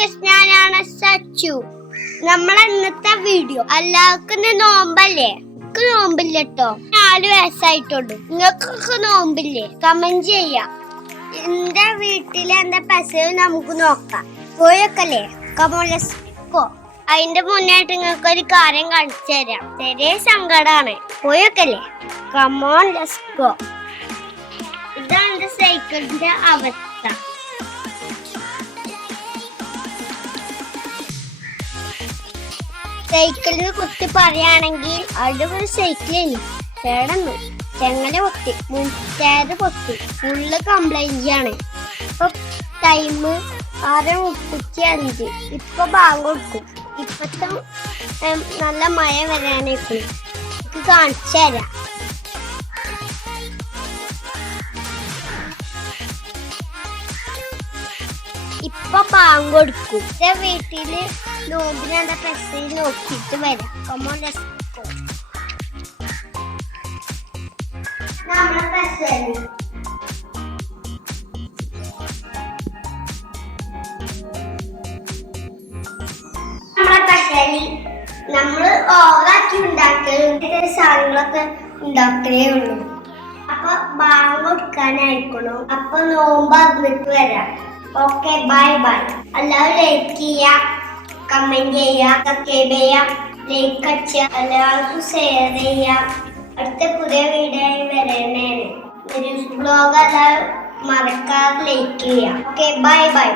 Guys, ഞാനാണ് സച്ചു. നമ്മളെ ഇന്നത്തെ വീഡിയോ എല്ലാവർക്കും നോമ്പല്ലേ? എനിക്ക് നോമ്പില്ല കേട്ടോ നാല് വയസ്സായിട്ടുള്ളൂ. നിങ്ങൾക്കൊക്കെ നോമ്പില്ലേ? കമന്റ് ചെയ്യാം. എന്റെ വീട്ടിലെ എന്താ പെസവ് നമുക്ക് നോക്കാം. പോയൊക്കല്ലേ? കമോലസ്കോ അതിന്റെ മുന്നായിട്ട് നിങ്ങൾക്ക് ഒരു കാര്യം കാണിച്ചു തരാം. ചെറിയ സങ്കടമാണ് പോയൊക്കല്ലേ? കമോൺ ലെസ്കോ ഇതാണ് എന്റെ സൈക്കിളിന്റെ അവസ്ഥ. സൈക്കിളിന് കുത്തി പറയുകയാണെങ്കിൽ അടിപൊളി സൈക്കിളിന് ചേടന്നു ചെങ്ങല പൊട്ടി മുൻചേര് പൊട്ടി ഫുള്ള് കംപ്ലൈന്റ് ആണ് ഇപ്പൊ ടൈം ആറ് മുപ്പത്തി അഞ്ച് ഇപ്പൊ ബാങ്ക് കൊടുക്കും. ഇപ്പത്തെ നല്ല മഴ വരാനേക്കും കാണിച്ചു തരാം. ഇപ്പൊ പാങ്കൊടുക്കും എന്റെ വീട്ടിൽ നോമ്പിനെന്താ പ്രശ്നം നോക്കിയിട്ട് വരാം. കമോൺ നമ്മൾ ഓവറാക്കി സാധനങ്ങളൊക്കെ ഉണ്ടാക്കലേ ഉള്ളൂ. അപ്പൊ ബാങ്ക് കൊടുക്കാനായിക്കണു? അപ്പൊ നോമ്പ് അതിലേക്ക് വരാം. ഓക്കെ ബൈ ബൈ എല്ലാവരും ലൈക്ക് ചെയ്യാ കമന്റ് ചെയ്യാ സബ്സ്ക്രൈബ് ചെയ്യാ ലൈക്ക് അടിച്ച എല്ലാവർക്കും ഷെയർ ചെയ്യാ അടുത്ത പുതിയ വീഡിയോ വരണേന് ഒരു ബ്ലോഗ് എല്ലാവരും മറക്കാതെ ലൈക്ക് ചെയ്യാം ഓക്കെ ബൈ ബൈ